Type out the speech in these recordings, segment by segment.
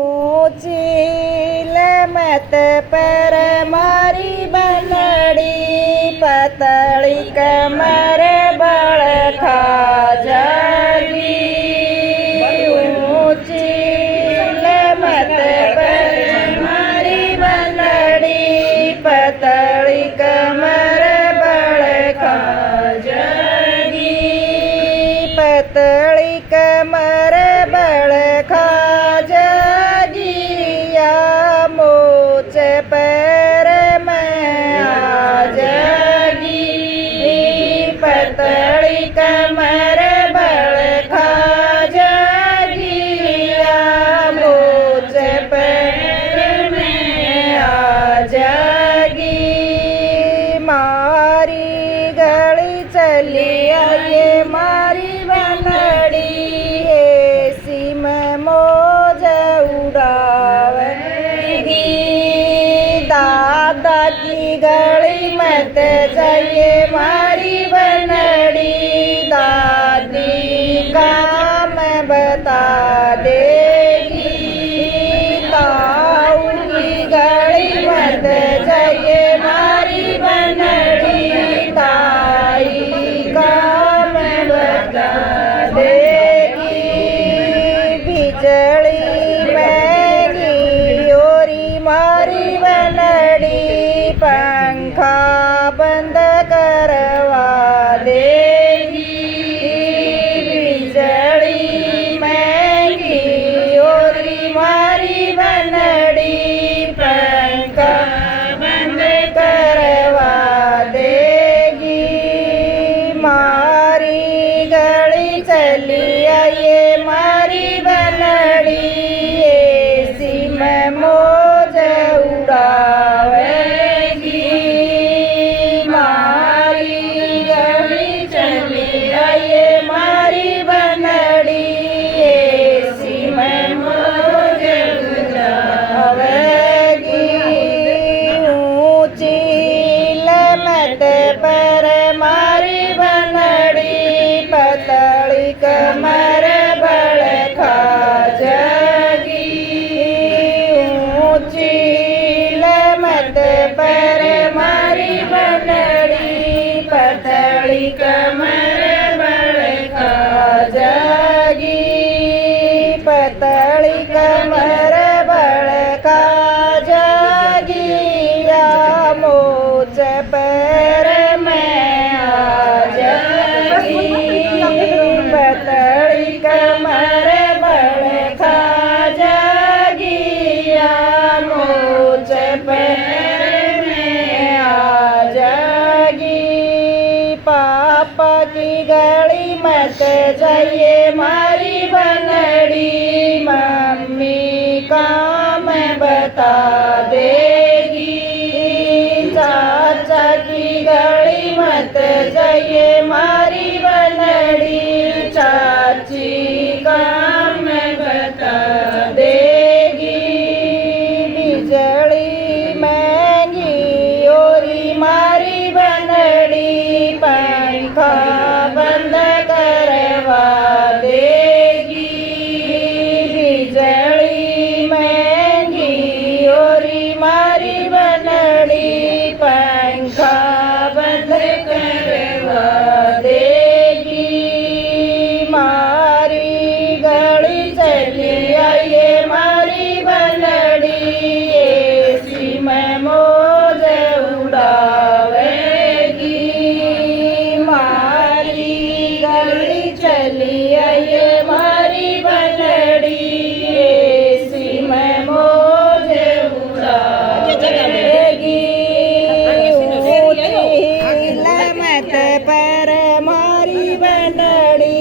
ऊंची मत पर मारी बनड़ी पतली कमर बड़ खा जागी। ऊंची मत पर मारी बनड़ी पतली कमर बड़ खा जागी। पतली कमर बड़ खा पैर में आ जागी। पतली कमर बड़ खा जागी। मोच पैर में आ जागी। मारी गली चली आए मारी बनड़ी सिम मोज उड़ावेगी। दादा की गली मत जाइए मारी बनड़ी दादी काम बता देगी। ताऊ की गली मत जाइए मारी बनड़ी ताई काम बता देगी। बिजली महंगी ओरी मारी बनड़ी पंखा बंद करवा देगी। बिजली महंगी ओरी मारी बनड़ी पंखा बंद करवा देगी। मारी गली चली आइए मारी बनड़ी सिम मोज उड़ावेगी। मारी गली चली आइए मारी बनड़ी सिम मोज उड़ावेगी। ऊंची मत पर मारी बनड़ी पतली कमर बड़ खा जागी। ऊंची मत पर मारी बनड़ी पतली कमर बड़ खा जागी। पतली कमर बड़ खा जागी। मोच पैर में आ जागी। पतली कमर बड़ खा जागी। मोच पैर में आ जागी। पापा की गली मत जाइए मारी बनड़ी मम्मी काम बता देगी। चाचा की गली मत जाइए मारी बनड़ी चाची काम बता देगी। बिजली महंगी ओरी मारी बनड़ी पंखा बंद करवा देगी। बिजली महंगी ओरी मारी बनड़ी पंखा बंद करवा देगी। मारी गली चली आइए मारी बनड़ी सिम मोज उड़ावेगी। मारी गली चली आइए मारी बनड़ी सिम मोज उड़ावेगी। मत पर मारी बनड़ी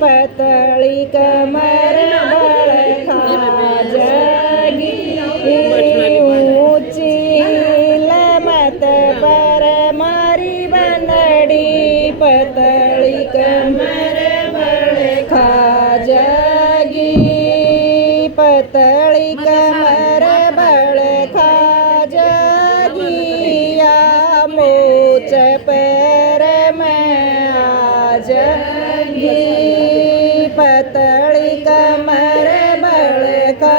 पतली कमर बड़ खा जागी। ऊंची मत पर मारी बनड़ी पतली कमर बड़ खा जागी। पतली कमर बड़ खा जागी। मोच पैर में आ जागी। पतली कमर बड़ खा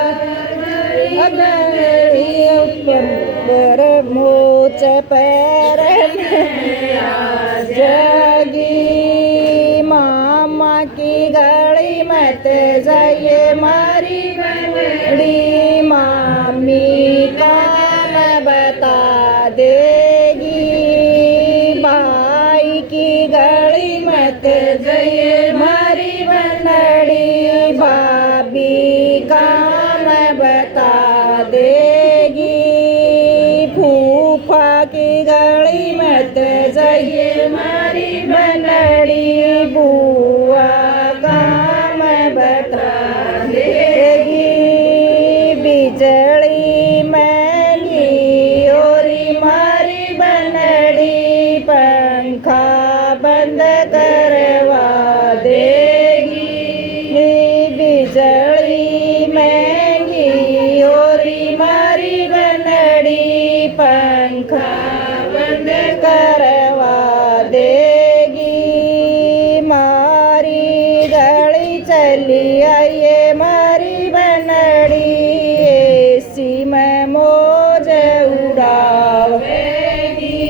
गली ऊपर मोच पैर में आ जागी। मामा की गली मत जाइए मारी बड़ी, मामी काम बता देगी। भाई की गली मत जाइए मारी बनड़ी, भाभी काम बता देगी। फूफा की गली मत जाइए मारी बनड़ी, बुआ काम बता देगी। बिजड़